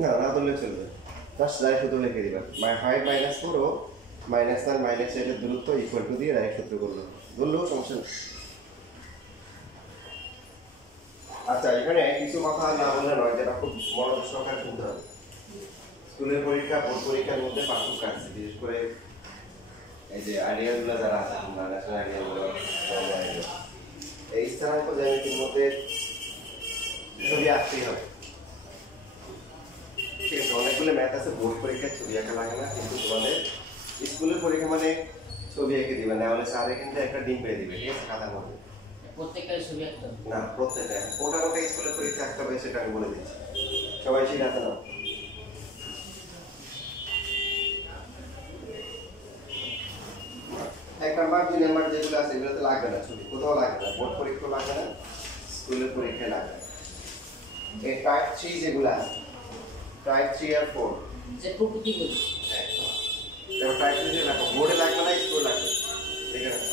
না না তুললে চলবে, জাস্ট ডাইরেক্ট সূত্র লিখে দিবা। 5 মাইনাস 4 ও মাইনাস 1 মাইনাস 8 এর দূরত্ব ইকুয়াল টু দিয়ে ডাইরেক্ট সূত্র করলো, বললেও সমস্যা নেই। আচ্ছা, এখানে কিছু কথা না বললে নয়, যেটা খুব মনোযোগ সহকারে শুনতে হবে। স্কুলের পরীক্ষা বোর্ড পরীক্ষার মধ্যে পার্থক্য আছে, বিশেষ করে এই যে আইডিয়ালগুলো যারা আছে, ন্যাশনাল আইডিয়ালগুলো, এই স্থানাঙ্ক জ্যামিতির মধ্যে ছবি আঁকতেই হবে। ঠিক আছে, অনেকগুলো ম্যাথ আছে বোর্ড পরীক্ষায় ছবি আঁকা লাগে না, কিন্তু তোমাদের স্কুলের পরীক্ষা মানে ছবি এঁকে দিবে, না হলে স্যার কিন্তু একটা ডিম পেয়ে দিবে। ঠিক আছে, খাতার মধ্যে প্রত্যেকটা ছবি আঁকতে হবে না, প্রত্যেকটা কোনটা কোনটা স্কুলের পরীক্ষা আঁকতে হবে সেটা আমি বলে দিচ্ছি, সবাই সেটা আঁকতে নাও। 1 নাম্বার 2 নাম্বার যেগুলো আছে এগুলোতে লাগবে না ছবি, কোথাও লাগবে না, বোর্ড পরীক্ষা লাগবে না, স্কুলের পরীক্ষায় লাগবে। এই টাইপ 3 যেগুলো আছে, টাইপ 3 আর 4 যে প্রকৃতিগুলো, হ্যাঁ এটা টাইপ 3 যে লাগবে, বোর্ডে লাগবে না, স্কুলে লাগবে। দেখে রাখো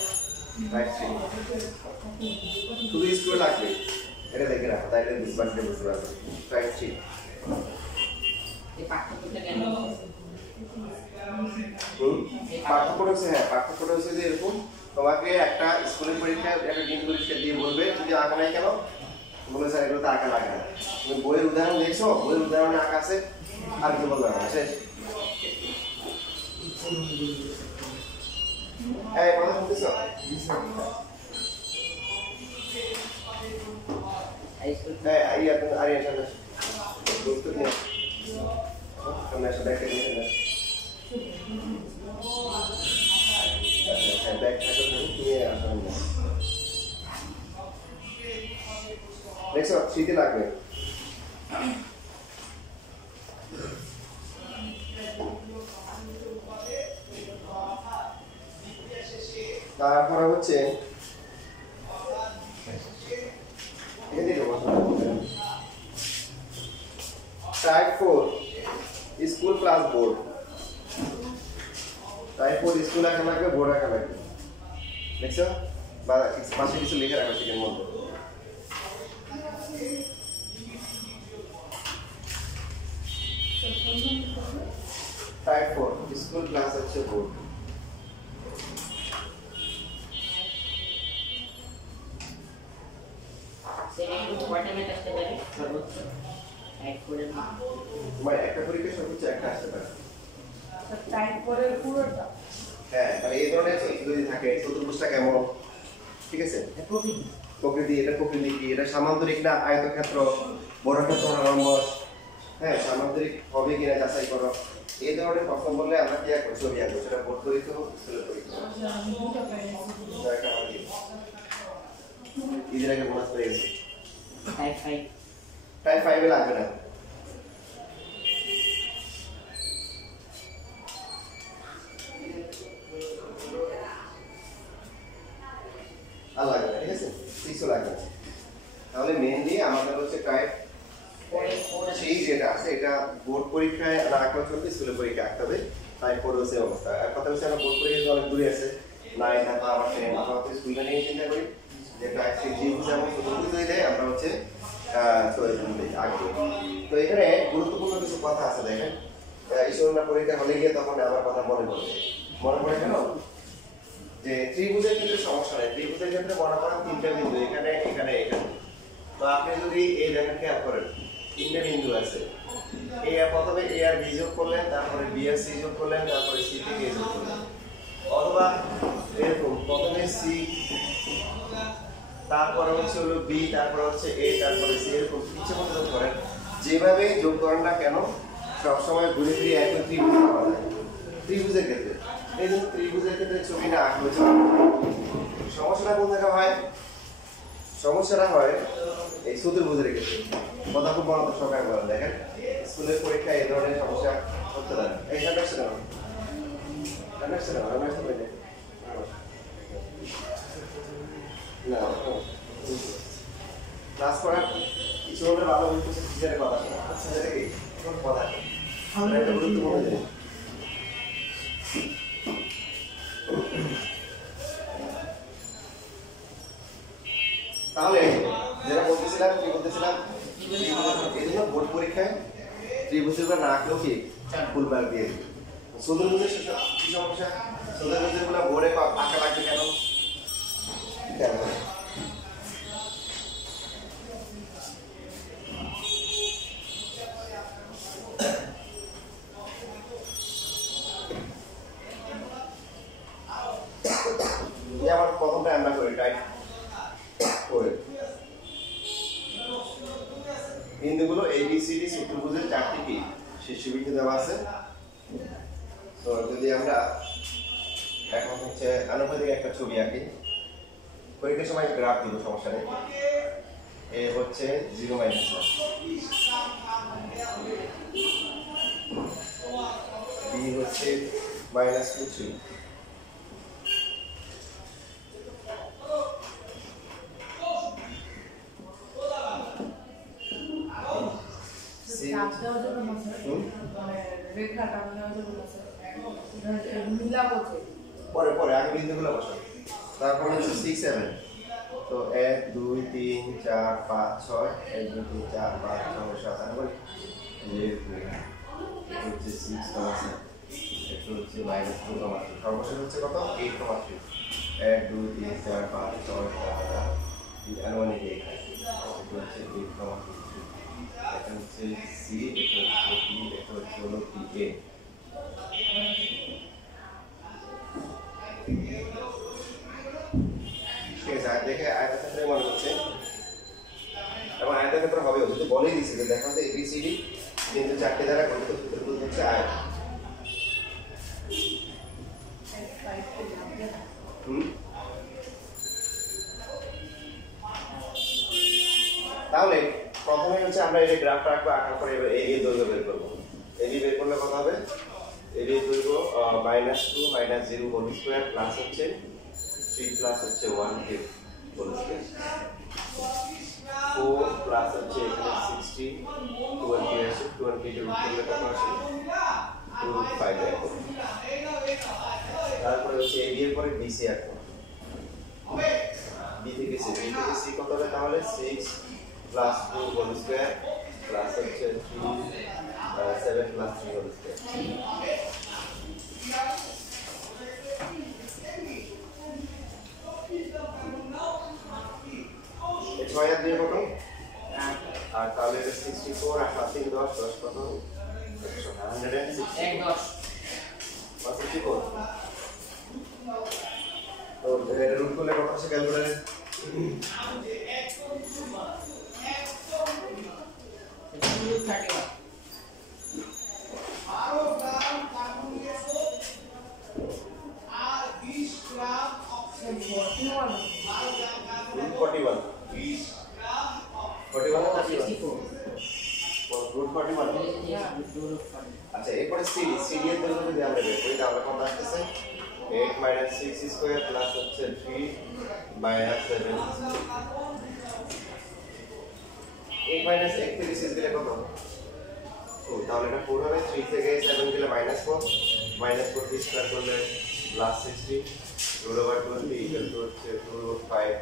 টাইপ 3 শুধু স্কুলে লাগবে, এটা দেখে রাখো, তাইলে বুঝতে পারবে। টাইপ 3 এই পাঠ্যপুস্তকটা কেন পাঠ্যপুস্তক হচ্ছে, হ্যাঁ পাঠ্যপুস্তক হচ্ছে যে এরকম, তোমাকে একটা স্কুলের পরীক্ষায় একটা দিন পরীক্ষা দিয়ে বলবে যদি আঁকা নাই কেন, বলে স্যার এগুলো তো আঁকা লাগে না। তুমি বইয়ের উদাহরণ দেখছো, বইয়ের উদাহরণে আঁকা আছে, আর কিছু বলবে না, শেষ। এই কথা শুনতেছো? দেখছো শীতে লাগবে। তারপরে হচ্ছে type 4 school class board, type 4 school আঁকা লাগবে, বোর্ড আঁকা লাগবে। দেখছো বা পাশে কিছু লিখে রাখো সেখানের মধ্যে। টাইপ 4 স্কুল ক্লাস হচ্ছে বোর্ড। একটা পরীক্ষা সর্বোচ্চ একটা আসতে পারে। হ্যাঁ, মানে এই ধরনের যদি থাকে চতুর্ভুজটা কেমন, ঠিক আছে, প্রকৃতি, এটা প্রকৃতি কি, এটা সামান্তরিক না আয়তক্ষেত্র, বর্গক্ষেত্র না রম্বস, হ্যাঁ সামান্তরিক হবে কিনা যাচাই করো। এই ধরনের প্রশ্ন বললে আমরা কি আঁকবো, ছবি আঁকবো, সেটা বোর্ড পরীক্ষা হোক স্কুলের পরীক্ষা হোক। ঈদের আগে বোনাস পেয়ে গেছে। টাইপ 5 এ লাগবে না। আর লাগবে না, ঠিক আছে, 6 লাগবে। তাহলে মেইনলি আমাদের হচ্ছে টাইপ 3 যেটা আছে এটা বোর্ড পরীক্ষায় না আঁকা চলবে, স্কুলের পরীক্ষা আঁকতে হবে। টাইপ 4 হচ্ছে অবস্থা। আর কথা হচ্ছে আমরা বোর্ড পরীক্ষা অনেক দূরে আছে, 9 ঢাকা আবার 10 আমরা তো স্কুলটা নিয়ে চিন্তা করি যে টাইপ 3 যেমন যেমন চতুর্ভুজ হয়ে যায় আমরা হচ্ছে তো এখানে গুরুত্বপূর্ণ কিছু কথা আছে দেখেন। ঈশ্বরনা পরীক্ষা হলে গিয়ে তখন আমার কথা মনে পড়ে কেন যে ত্রিভুজের ক্ষেত্রে সমস্যা নেই, ত্রিভুজের ক্ষেত্রে মনে করেন 3টা বিন্দু এখানে এখানে এখানে, তো আপনি যদি এই দেখেন খেয়াল করেন 3টা বিন্দু আছে, এ প্রথমে এ আর বি যোগ করলেন, তারপরে বি আর সি যোগ করলেন, তারপরে সি থেকে এ যোগ করলেন, অথবা এরকম প্রথমে সি তারপরে হচ্ছে হলো বি তারপরে হচ্ছে এ তারপরে সি, এরকম ইচ্ছে মতো যোগ করেন, যেভাবে যোগ করেন না কেন সবসময় ঘুরে ফিরে একই ত্রিভুজ পাওয়া যায়। ত্রিভুজের ক্ষেত্রে এই যে ত্রিভুজের ক্ষেত্রে ছবিটা আঁকবো, সমস্যাটা কোন জায়গায় হয়, সমস্যাটা হয় এই চতুর্ভুজের ক্ষেত্রে। কথা খুব বড় সকাল বলেন, দেখেন স্কুলের পরীক্ষায় এই ধরনের সমস্যা করতে পারে। এই ক্লাস করার কিছু হলে ভালো হইতেছে টিচারের কথা শোনা, সেটা কি কোন কথা একটা গুরুত্বপূর্ণ জিনিস। তাহলে যেটা বলতেছিলাম কি বলতেছিলাম, ত্রিভুজের সমান হবে। এই জন্য বোর্ড পরীক্ষায় ত্রিভুজগুলো না আঁকলেও কি ফুল মার্ক দিয়ে দিবে। চতুর্ভুজের কি সমস্যা? চতুর্ভুজগুলো বোর্ডে আঁকা লাগবে কেন? কেন? আবার প্রথমটা আমরা করি টাইপ করে বিন্দুগুলো এ বি সি ডি চতুর্ভুজের চারটি কি শীর্ষবিন্দু দেওয়া আছে। তো যদি আমরা এখন হচ্ছে আনুপাতিক একটা ছবি আঁকি, পরীক্ষার সময় গ্রাফ দিব, সমস্যা নেই। এ হচ্ছে 0 - 1, বি হচ্ছে -2 3, পরে পরে আগে বিন্দুগুলো বসাবো। তারপর হচ্ছে 6 7, তো 1 2 3 4 5 6, 1 2 3 4 5 6 7 8 9, এটা হচ্ছে 6, এটা হচ্ছে -2, সর্বশেষ হচ্ছে কত 8, 1 2 3 4 5 6 7 8 আনুমানিক এটা হচ্ছে 8, এটা হচ্ছে সি, এটা হচ্ছে বি, এটা হচ্ছে হলো পি এ। ঠিক আছে, আর দেখে আয়তক্ষেত্রে মনে হচ্ছে এবং আয়তক্ষেত্র হবে যদি বলেই দিচ্ছে যে দেখো তো এবিসিডি কিন্তু চারটি দ্বারা গঠিত চতুর্ভুজ হচ্ছে আয়ত। তাহলে প্রথমে হচ্ছে আমরা এই গ্রাফটা আঁকবো, আঁকার পরে এবার এ এর দৈর্ঘ্য বের করব। এবি বের করলে কত হবে? এবি এর দৈর্ঘ্য -2 - 0 হোল স্কয়ার প্লাস হচ্ছে 3 প্লাস হচ্ছে 1 কিউব হোল স্কয়ার, 4 প্লাস হচ্ছে এখানে 60 12 কে আসে, 12 কে রুট করলে কত আসে? 2/5 আসে। তারপরে হচ্ছে এবি এর পরে বিসি আঁকবো। বি থেকে সি কত হবে? তাহলে 6 প্লাস 2 হোল স্কয়ার প্লাস হচ্ছে 7 প্লাস 3 হোল স্কয়ার। এই 6 আর 2 কত? আর তাহলে এটা 64 আর 7 থেকে 10 10 কত? 160 10 164। তো এটা রুট করলে কত আসে ক্যালকুলেটরে? 31 41 রুট 41। আচ্ছা, এরপরে সিডি এর দৈর্ঘ্য যদি আমরা বের করি তাহলে কত আসছে? 8 - 6 স্কয়ার প্লাস হচ্ছে 3 - 7। 8 - 1 থেকে 6 দিলে কত? ও তাহলে এটা 4 হবে। 3 থেকে 7 দিলে -4, -4 দিয়ে স্কয়ার করলে +60 √20 ইকুয়াল টু হচ্ছে 2/5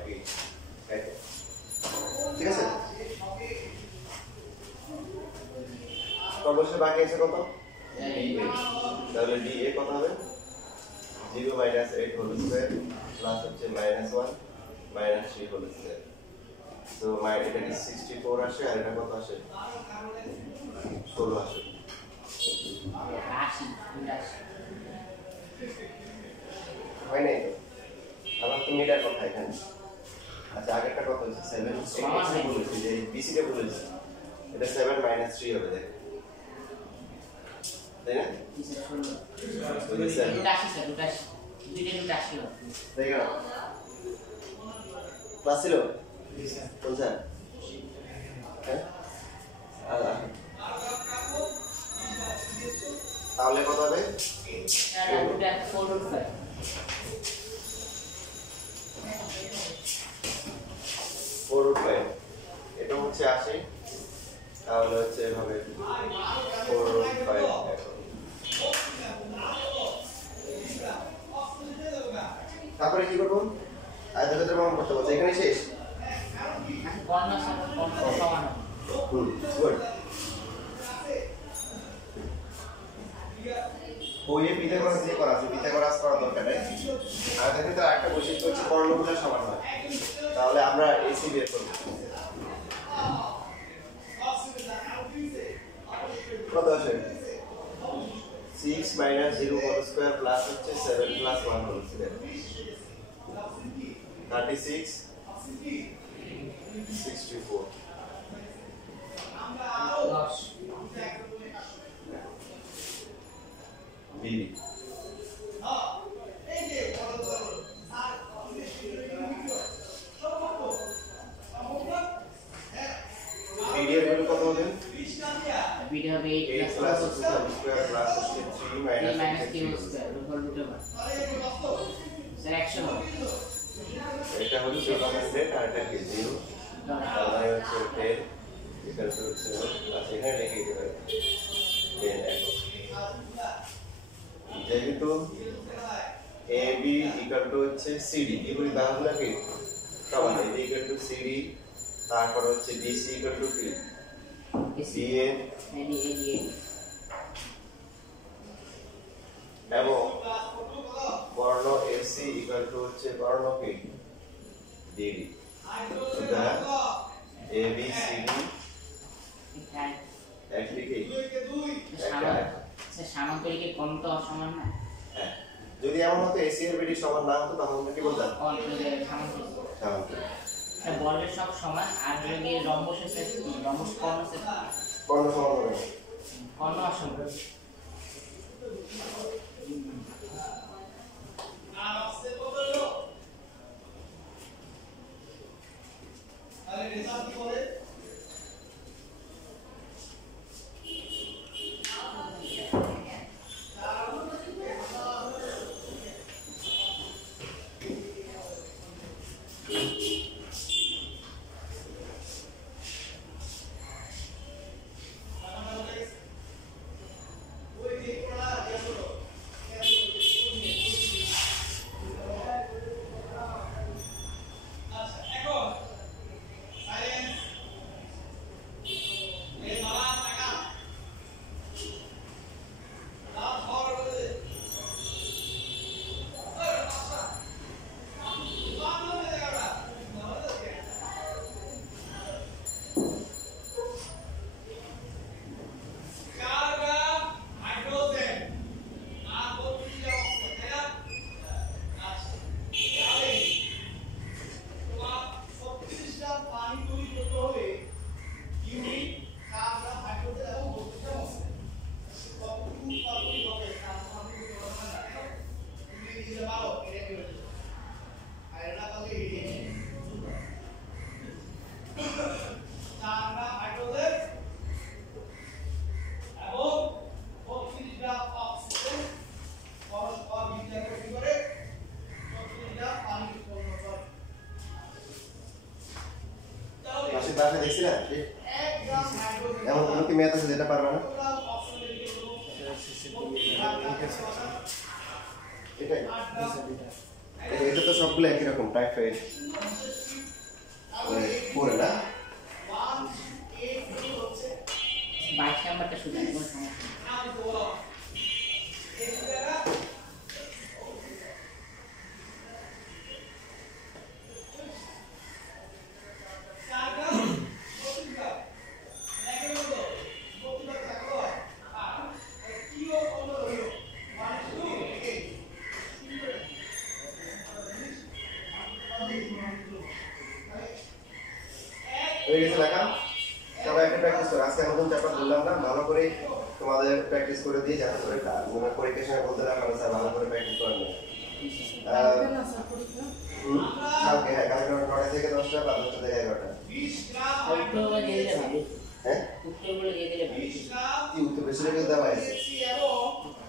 ঠিক আছে। সর্বশেষ বাকি আছে কত? DA। তাহলে DA কত হবে? 0 - 8 হোল স্কয়ার প্লাস হচ্ছে -1 - 3 হোল স্কয়ার। তো এটা কি 64 আসে আর এটা কত আসে? 16 আসে। 80 হয় নাই তো? আবার তো মিটার কথা এখানে। আচ্ছা, আগেরটা কত হচ্ছে? 7 বলেছি যে BC টা বলেছি। এটা 7 - 3 হবে দেখ। তাই না? ক্লাস ছিল? কোন স্যার? হ্যাঁ? তাহলে কত হবে? 4/5। এটা হচ্ছে 80, তাহলে হচ্ছে এভাবে 4/5। তারপরে কি করবো? আয়তক্ষেত্রের মান করতে বলছে, এখানে শেষ। গুড বইয়ে পিথাগোরাস দিয়ে করা আছে, পিথাগোরাস করার দরকার নেই। আর দেখেন তো আরেকটা বৈশিষ্ট্য হচ্ছে কর্ণগুলো সমান হয়, তাহলে আমরা এসি বের করব। কত আছে? 6 minus 0 whole square plus হচ্ছে 7 plus 1 whole square 36 64 10 বিবি বিডি এর ভ্যালু কত হবে? বিডি হবে 8 8 plus plus 2 square plus 3 minus minus q square উপর রুট ওভার স্যার 100 হবে এটা হচ্ছে 100 আর এটা কি 0 তাহলে হচ্ছে 10 ইকুয়াল টু হচ্ছে আচ্ছা এখানে লিখে দিতে পারি 10 দেখো যেহেতু AB ইকুয়াল টু হচ্ছে CD এগুলি বাহুগুলো কি সমান AB ইকুয়াল টু CD তারপর হচ্ছে BC ইকুয়াল টু কি CA এবং বর্ণ FC ইকুয়াল টু হচ্ছে বর্ণ কি DD সুতরাং ABCD একই কি সামান্তরিকের কোণটা অসমান না হ্যাঁ যদি এমন হতো AC এর BD সমান না হতো তাহলে আমরা কি বলতাম সামান্তরিক সামান্তরিক বলের সব সমান আর যদি রম্বসের সাথে রম্বস কর্ণের সাথে কর্ণ সমান হবে কর্ণ অসমান বাসা দেখছি না এমন কোনো কি ম্যাথ আছে যেটা পারবে না এটাই এটা তো সবগুলো একই রকম টাইপের পড়ে না 22 নাম্বারটা শুধু কোনো সমস্যা নেই হয়ে গেছে লেখা সবাই একটা প্র্যাকটিস করো আজকে নতুন চ্যাপ্টার বললাম না ভালো করে তোমাদের প্র্যাকটিস করে দিয়ে যাতে করে পরীক্ষার সময় বলতে না পারো স্যার ভালো করে প্র্যাকটিস করেন কালকে হ্যাঁ কালকে 9টা থেকে 10টা বা 10টা থেকে 11টা উত্তরগুলো দিয়ে দিলে ভালো হ্যাঁ উত্তরগুলো দিয়ে দিলে ভালো কি উত্তর বেশি রেখে দেওয়া আছে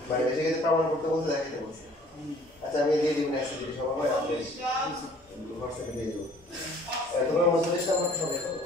মানে বেশি রেখে প্রমাণ করতে বলতে দেখাইতে বলছে আচ্ছা আমি দিয়ে দিব নেক্সট দিন সবাই হয় আপনি হোয়াটসঅ্যাপে দিয়ে দেবো তোমার মোটিভেশন আমাকে সবাই করো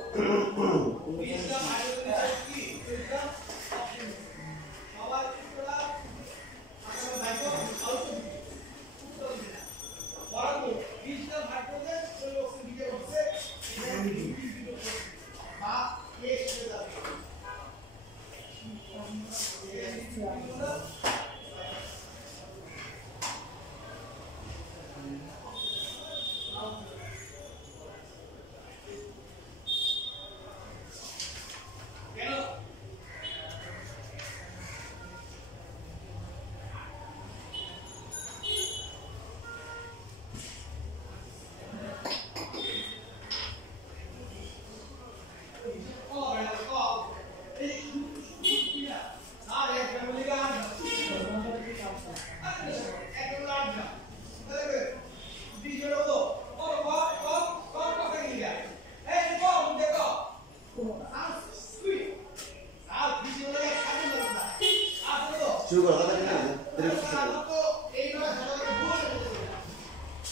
শুরু করো তাহলে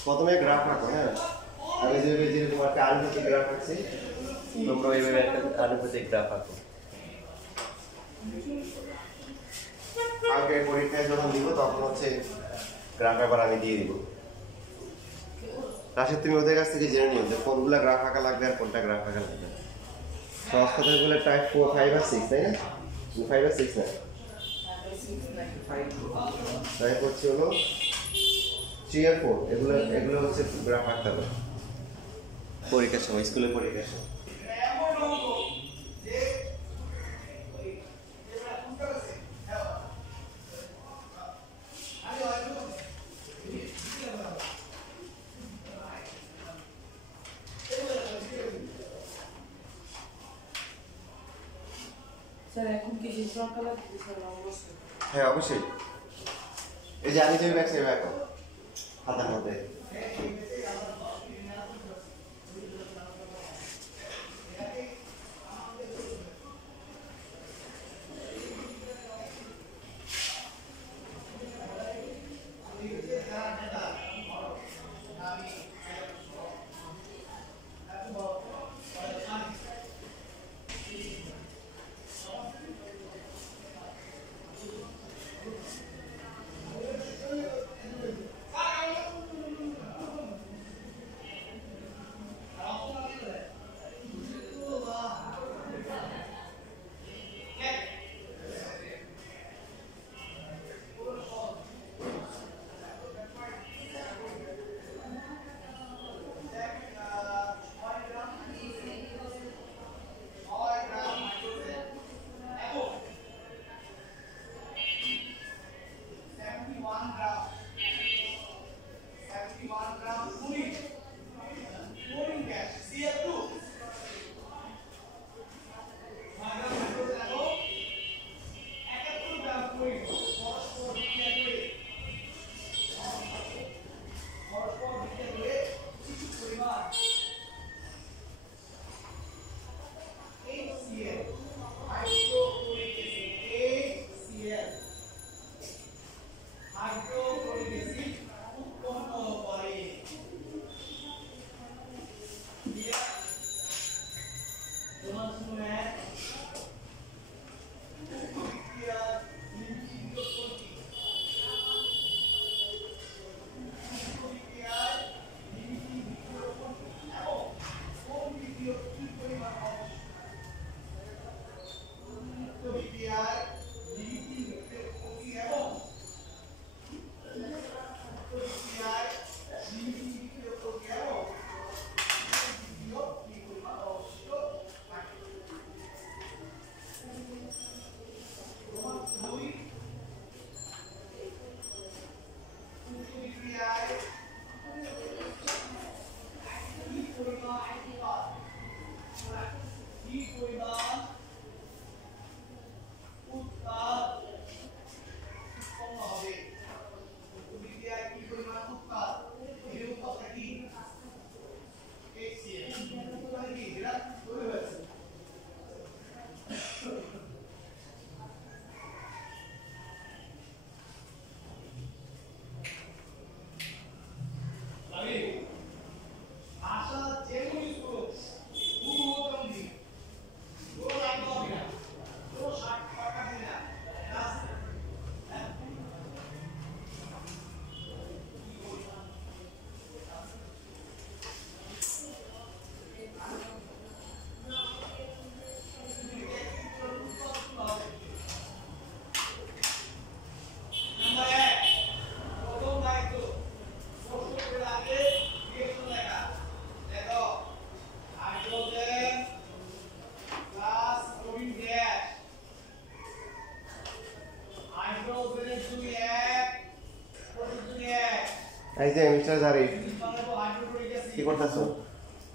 প্রথমে গ্রাফ রাখো। হ্যাঁ, আমি যেরকম একটা আনুপাতিক গ্রাফ রাখছি, তোমরা এইভাবে একটা আনুপাতিক গ্রাফ আঁকো। কালকে পরীক্ষায় যখন দিব তখন হচ্ছে গ্রাফ আবার আমি দিয়ে দিব। রাশেদ, তুমি ওদের কাছ থেকে জেনে নিও যে কোনগুলা গ্রাফ আঁকা লাগবে আর কোনটা গ্রাফ আঁকা লাগবে। সহজ কথা বলে টাইপ 4, 5 আর 6, তাই না? 5 আর 6 না, টাইপ হচ্ছে হলো 3 আর 4। এগুলো হচ্ছে গ্রাফ আঁকতে হবে পরীক্ষার সময়, স্কুলে পরীক্ষার সময়। হ্যাঁ অবশ্যই, এই যে আমি যে ব্যাগ সেই ব্যাগ খাতার মধ্যে। এই যে মিস্টার জারিফ, কি করতেছো?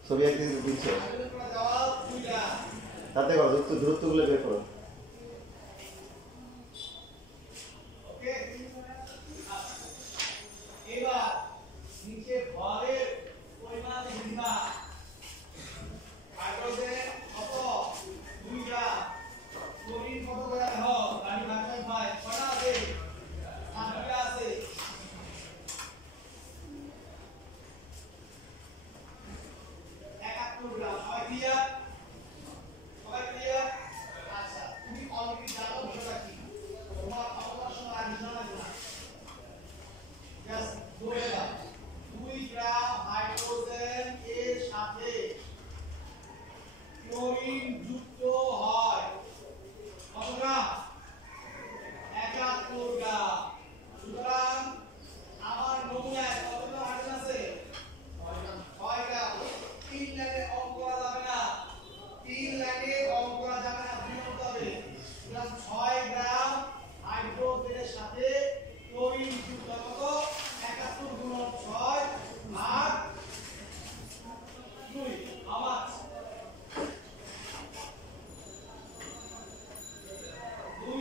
ছবি আঁকতে দিচ্ছ, তাতে করো, দূরত্বগুলো বের করো।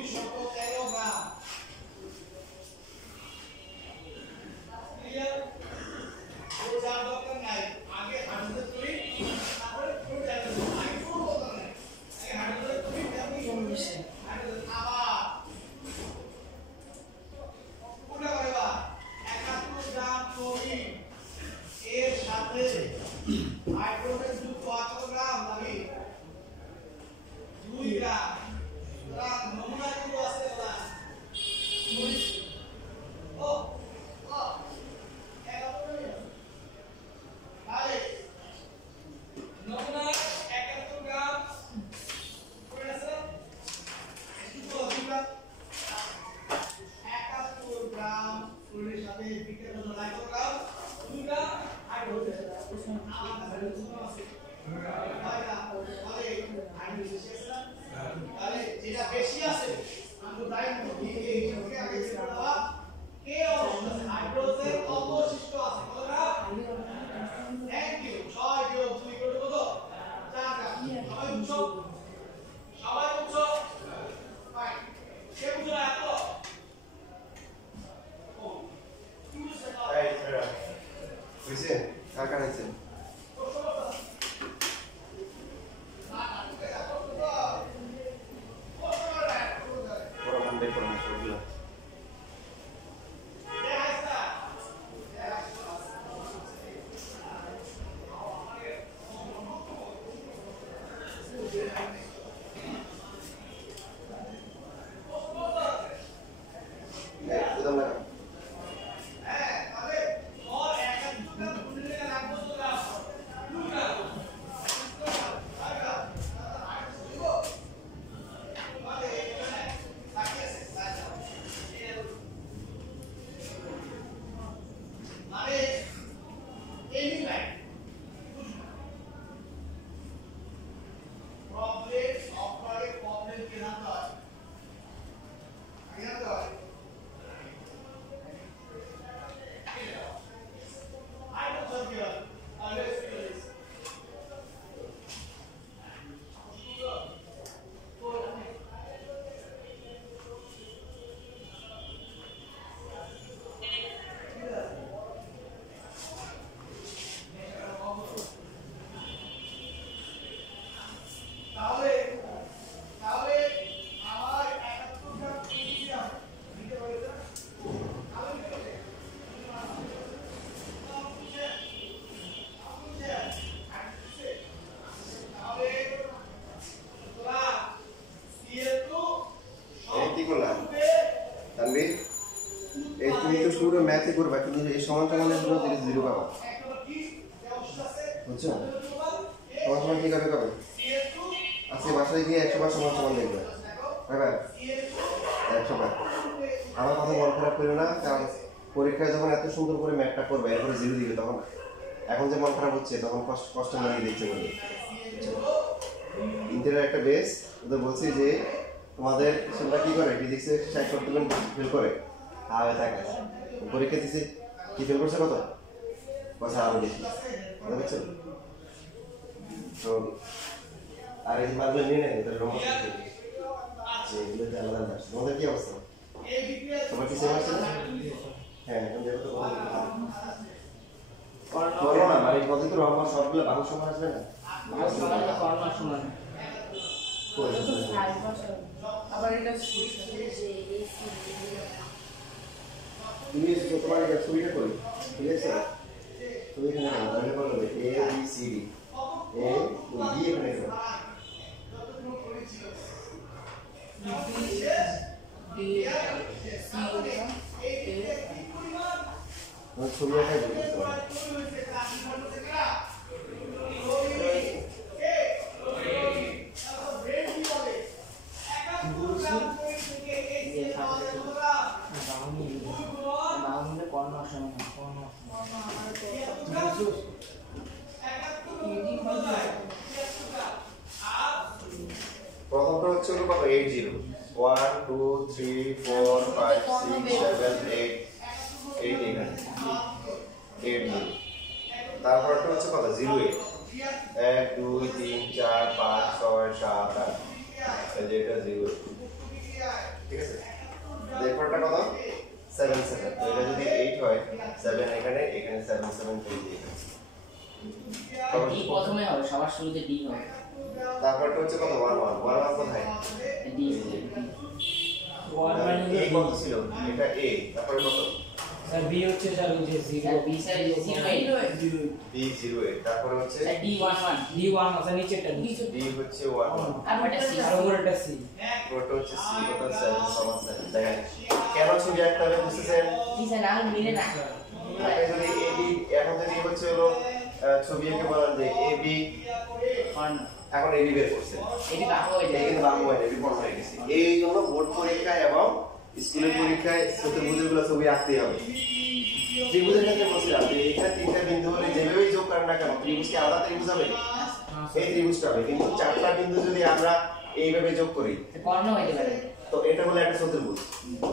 213 গ্রাম। ক্লিয়ার? বোঝার দরকার নাই, আগে হাঁটুতে তুলি, তারপরে ফুল যাবে। আগে ফুল বলতে নাই, আগে হাঁটুতে তুলি, তারপরে হাঁটুতে আবার ফুলটা করে বা 71 গ্রাম ক্লোরিন এর সাথে হাইড্রোজেন যুক্ত কত গ্রাম লাগে? 2 গ্রাম। সুতরাং নমুনা কিন্তু আছে না। ও ও তাহলে নমুনা 71 গ্রাম করে আছে একটু অধিকা 71 গ্রাম ফুলের সাথে বিক্রিয়া করতে লাগে কত গ্রাম? 2 গ্রাম হাইড্রোজেন তাহলে যেটা বেশি আছে আমরা তাই এই যোগে আগে ছিল না কে অবশিষ্ট হাইড্রোজেন অবশিষ্ট আছে কত গ্রাম? থ্যাংক ইউ 6 যোগ 2 কত 4 গ্রাম। সবাই বুঝছো ফাইন কে বুঝলো এত ও এই ছেড়া বুঝছেন কার কার আছে বড় মান বের করুন সবগুলো একদম না শুরু ম্যাথে করবা কিন্তু এই সমান সমানের জন্য ধীরে ধীরে পাবা বুঝছো সমান সমান কি করবে কবে আজকে বাসায় গিয়ে 100 বার সমান সমান দেখবে হ্যাঁ 100 বার আমার কথা মন খারাপ করো না কারণ পরীক্ষায় যখন এত সুন্দর করে ম্যাথটা করবে এরপরে জিরো দিবে তখন এখন যে মন খারাপ হচ্ছে তখন কষ্ট লাগিয়ে দিচ্ছে বলে ইন্টারের একটা বেস ওদের বলছি যে তোমাদের সেটা কি করে ফিজিক্সে 60% ফেল করে আর থাকে পরীক্ষা দিছি কি ফেল করছে কত কথা আরো বেশি বুঝতে পারছেন তো আর এই মানগুলো নিয়ে নেয় এটা রকম আছে এগুলোতে আলাদা আলাদা তোমাদের কি অবস্থা তোমার কি সেম আছে হ্যাঁ এখন যেটা তো করো না মানে কত তো রহমান সবগুলো বাংলা সমান আসবে না করোনা সমান আবার এটা তুমি তোমার এটা ছবিটা করি ঠিক আছে তুমি এখানে মনে করবে A B C D A B এখানে করো ছবি আঁকাই বুঝতে পারো প্রথমটা হচ্ছে হলো কত 80 1 2 3 4 5 6 7 8 8 এখানে 80 তারপরটা হচ্ছে কত 08 1 2 3 4 5 6 7 8 এই যে এটা 0 ঠিক আছে? এরপরটা কত? 7 7। তো এটা যদি 8 হয় 7 এখানে 7 7 পেয়ে যাবে। ডি প্রথমে হবে, সবার শুরুতে ডি হবে। তারপরটা হচ্ছে কত? 1 1 1 1 কোথায়? ডি A কত ছিল? এটা A, তারপরে কত? স্যার বি হচ্ছে স্যার ওই যে স্যার বি স্যার 08 B 08, তারপরে হচ্ছে স্যার ডি 11 ডি 1 আছে নিচেরটা D হচ্ছে 1 1, আর ওটা সি আর উপরেরটা সি। ওটা হচ্ছে C, কত? 7 সমান 7। দেখেন কেন ছবি আঁকতে হবে বুঝতেছেন? জি স্যার না মিলে না। আপনি যদি AB এখন যদি হচ্ছে হলো ছবি এঁকে বলেন যে AB, কর্ণ এখন AB বের করছেন, এটি বাহু হয়ে এটা যায়। কিন্তু বাংলা হয় এবি পড়া হয়ে গেছে। এই জন্য বোর্ড পরীক্ষায় এবং স্কুলের পরীক্ষায় চতুর্ভুজগুলো ছবি আঁকতে হবে। ত্রিভুজের ক্ষেত্রে বলছিলাম যে এখানে তিনটা বিন্দু হলে যেভাবেই যোগ করেন না কেন ত্রিভুজকে আলাদা ত্রিভুজ হবে, এই ত্রিভুজটা হবে। কিন্তু চারটা বিন্দু যদি আমরা এইভাবে যোগ করি কর্ণ হইতে পারে। তো এটা হলো একটা চতুর্ভুজ।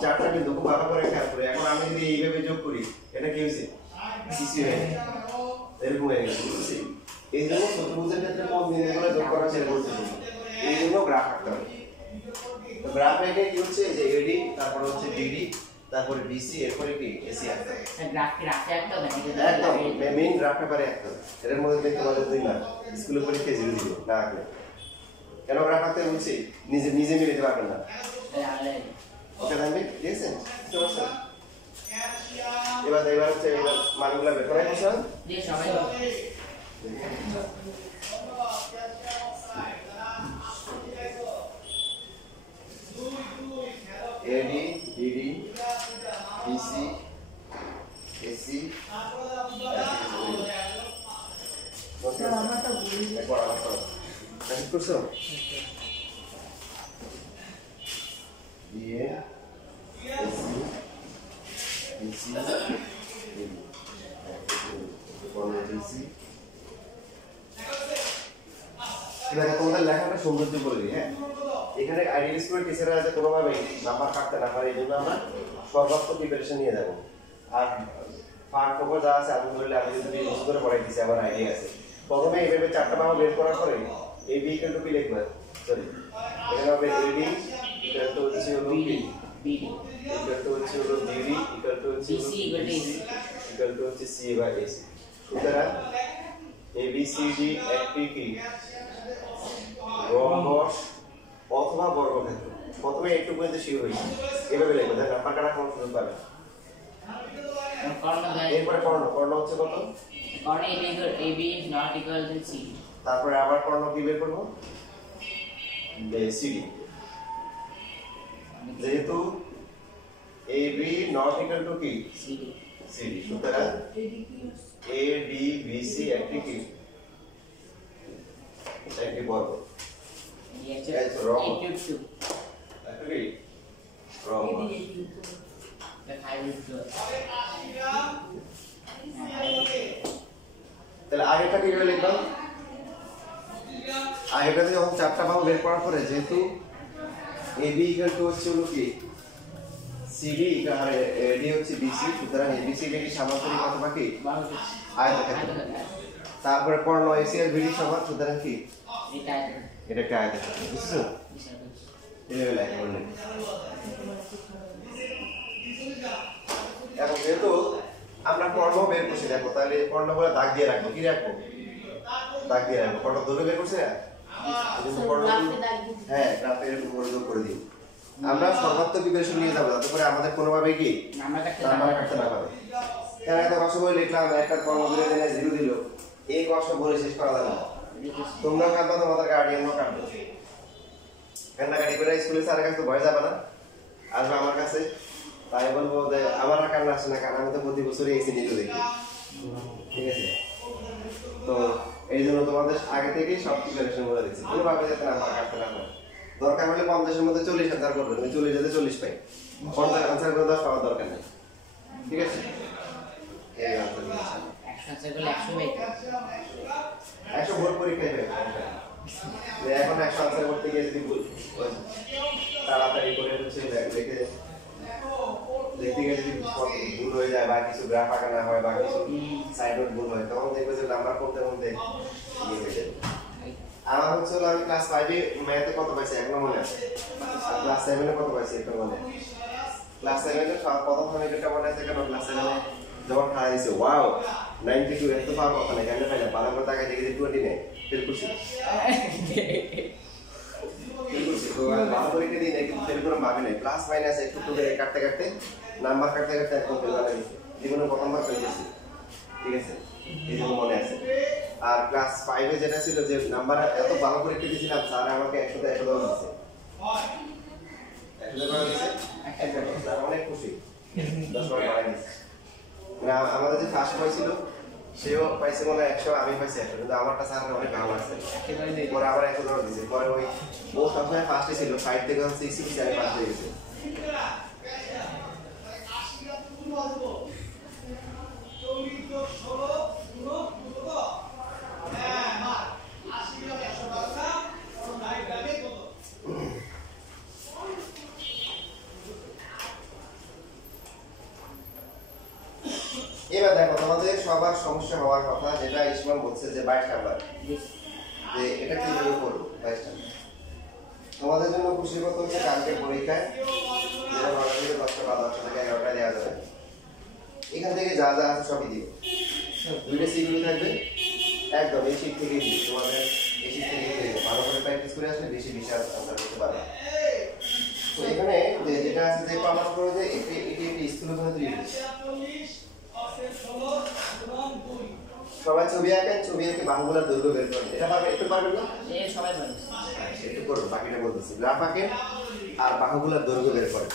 চারটা বিন্দু খুব ভালো করে খেয়াল করে, এখন আমি যদি এইভাবে যোগ করি এটা কি হয়েছে? সিসি হয়ে গেছে, এরকম হয়ে গেছে, বুঝছি? এই জন্য চতুর্ভুজের ক্ষেত্রে কোন বিন্দুগুলো যোগ করা সেটা গুরুত্বপূর্ণ। এই জন্য গ্রাফ আঁকতে হবে। তো গ্রাফ এঁকে কি হচ্ছে যে এডি, তারপর হচ্ছে ডিডি, তারপরে বিসি, এরপরে কি এসি আঁকতে হবে। স্যার গ্রাফকে রাখতে একটা নাকি একদম মেইন গ্রাফ পেপারে আঁকতে হবে। এর মধ্যে দেখতে পাবেন 2 মার্ক, স্কুলের পরীক্ষায় 0 দিব না আঁকলে। কেন গ্রাফ আঁকতে বলছি? নিজে নিজে মিলাতে পারবেন না। ওকে থাকবে, ঠিক আছে? বুঝতে পারছেন? এবার হচ্ছে এবার মানগুলো বের করাই বসান। দিয়ে সবাই এডি, ডিডি, বিসি, এসি, স্যার আমারটা ভুল একবার আবার করো। ঠিক করছো? দিয়ে এসি, বিসি, ডিডি, বিসি। দেখো তোমাদের লেখাটা সৌন্দর্য করে দিই, হ্যাঁ? এখানে আইডিয়াল স্কুলের টিচাররা যাতে কোনোভাবে নাম্বার কাটতে না পারে এই জন্য আমরা সর্বাত্মক প্রিপারেশন নিয়ে যাবো। আর পার্ট খবর যা আছে আমি ধরলে আমি যদি ইউজ করে পড়াই দিচ্ছি, আমার আইডিয়া আছে। প্রথমে এইভাবে চারটা বাবা বের করার পরে এই বি ইকুয়াল টু পি লিখবে, সরি এখানে হবে এডি ইকুয়াল টু হচ্ছে হলো বি, বিডি ইকুয়াল টু হচ্ছে হলো ডিডি ইকুয়াল টু হচ্ছে BC equal to AC equal to হচ্ছে সি বাই এসি। সুতরাং এ বি সি ডি একটি কি রম্বস অথবা বর্গক্ষেত্র। প্রথমে একটু পর্যন্ত শিওর হইছি, এভাবে লিখবে, তাহলে নাম্বার কাটা কোনো সুযোগ পাবে না। কর্ণ দেয় এরপরে কর্ণ, কর্ণ হচ্ছে কত? কর্ণ AB not equal to C তারপরে আবার কর্ণ কি বের করবো? সিডি। যেহেতু A B not equal to কি CD সিডি, সুতরাং এ ডি বি সি একটি কি একটি বর্গ, yes wrong. 8 একটি কি রম্বস। the 5 is good তাহলে আগেরটা কিভাবে লিখলাম? আগেরটাতে যখন চারটা বাহু বের করার পরে যেহেতু এবি ইকুয়াল টু হচ্ছে হলো কি সিডি আর এডি হচ্ছে বিসি, সুতরাং এবিসি এর সামান্তরিক অথবা কি আয়তক্ষেত্র। তারপরে কর্ণ এসি আর বিডি সমান, সুতরাং কি এটা এটা একটা আয়তক্ষেত্র। বুঝছো? এইভাবে লেখা বললেন। এখন যেহেতু আমরা কর্ণ বের করছি, দেখো তাহলে কর্ণগুলো দাগ দিয়ে রাখবো। কি রাখবো? দাগ দিয়ে রাখবো। কর্ণ দৈর্ঘ্য বের করছি না, এজন্য কর্ণগুলো হ্যাঁ গ্রাফে এরকম করে যোগ করে দিই। আমরা সর্বাত্মক প্রিপারেশন নিয়ে যাবো যাতে করে আমাদের কোনোভাবে কি নাম্বার কাটতে নাম্বার কাটতে না পারে। কেন একটা কষ্ট করে লিখলাম, একটা কর্ণ ধরে দিলে 0 দিল, এই কষ্ট বলে শেষ করা যাবে না। তোমরা কাটবা, তোমাদের গার্ডিয়ানও কাটবে। কান্নাকাটি করে স্কুলে স্যারের কাছে তো ভয় যাবে না, আসবে আমার কাছে। তাই বলবো যে আমার আর কান্না আসে না, কারণ আমি তো প্রতি বছরই এসে নিতে দেখি, ঠিক আছে? তো এই জন্য তোমাদের আগে থেকেই সব প্রিপারেশন করে দিচ্ছি, কোনোভাবে যাতে নাম্বার কাটতে না পারে। দরকার হলে 50-এর মধ্যে 40 আনসার করবেন, ওই 40 যাতে 40 পাই। 50 আনসার করে 10 পাওয়ার দরকার নেই, ঠিক আছে? এই আনসার দিয়েছি। 100 আছে বলে 100 পাই 100 বোর্ড পরীক্ষায় পাই। এখন 100 আনসার করতে গিয়ে যদি তাড়াতাড়ি করে হচ্ছে দেখে দেখতে গিয়ে যদি ভুল হয়ে যায় বা কিছু গ্রাফ আঁকা না হয় বা কিছু সাইড নোট ভুল হয়, তখন দেখবে যে নাম্বার করতে করতে ইয়ে হয়ে যাবে। আমার হচ্ছে হলো আমি ক্লাস 5 এ ম্যাথে কত পাইছি এখনো মনে আছে, আর ক্লাস 7 এ কত পাইছি এটা মনে আছে। ক্লাস 7 এ প্রথম সমীকরণটা মনে আছে, কারণ ক্লাস 7 এ যখন খাওয়া দিছে ওয়াও 92 এত পাওয়ার কথা না, কেন পাইলাম ভালো করে তাকে দেখি 20 নেই ফেল করছি। তো ভালো পরীক্ষা দিই না, কিন্তু ফেল করে ভাবি নাই, প্লাস মাইনাস একটু করে কাটতে কাটতে নাম্বার কাটতে কাটতে একদম ফেল করা গেছে, জীবনে প্রথমবার ফেল করছি, ঠিক আছে, এই জন্য মনে আছে। আর ক্লাস 5 এ যেটা ছিল যে নাম্বার এত ভালো পরীক্ষা দিয়েছিলাম, স্যার আমাকে 100 তে 100 দেওয়া দিয়েছে, 100 দেওয়া দিয়েছে, স্যার অনেক খুশি, 10 বার বাড়াই দিয়েছে। আমাদের যে ফার্স্ট বয় ছিল সেও পাইছে মনে হয় 100, আমি পাইছি 100, কিন্তু আমারটা স্যার অনেক ভালো আছে, পরে আবার 100 দেওয়া দিয়েছে। পরে ওই ও সবসময় ফার্স্টে ছিল, 60 থেকে 60 আমি ফার্স্ট হয়ে গেছে। এবার দেখো তোমাদের সবার সমস্যা হওয়ার কথা, যেটা ইসমাম বলছে যে 22 নাম্বার, যে এটা কিভাবে করবো 22 নাম্বার। তোমাদের জন্য খুশির কথা হচ্ছে কালকে পরীক্ষায় যেটা 9টা থেকে 10টা বা 10টা থেকে 11টা দেওয়া যাবে, এখান থেকে যা যা আছে সবই দিও, দুইটা সিগুলো থাকবে একদম এই শীট থেকে দিই, তোমাদের এই শীট থেকে দিই, ভালো করে প্র্যাকটিস করে আসলে বেশি বেশি আনসার করতে পারবে। তো এখানে যেটা আছে যে প্রমাণ করো যে এটি একটি স্থূলঘন ত্রিভুজ। সবাই ছবি আঁকেন, ছবি এঁকে বাহুগুলোর দৈর্ঘ্য বের করেন, এটা পারবে, একটু পারবেন না? সবাই পারে। একটু করো, বাকিটা বলতেছি। গ্রাফ আঁকেন আর বাহুগুলোর দৈর্ঘ্য বের করেন।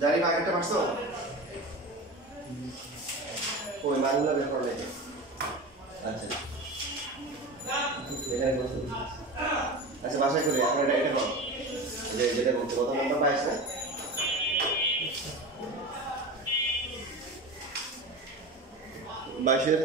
জানি আগেরটা পারছো? ওই মানগুলো বের করে লেগে। আচ্ছা আচ্ছা বাসায় করি, এখন এটা করো, যেটা বলতে প্রথম নাম্বার 22 না, বাইশের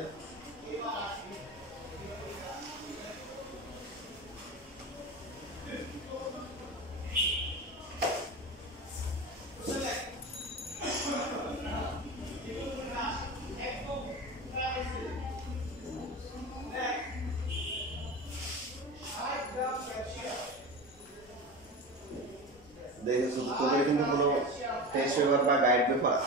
দেখে তোমাদের কিন্তু কোনো টেস্ট পেপার বা গাইড পেপার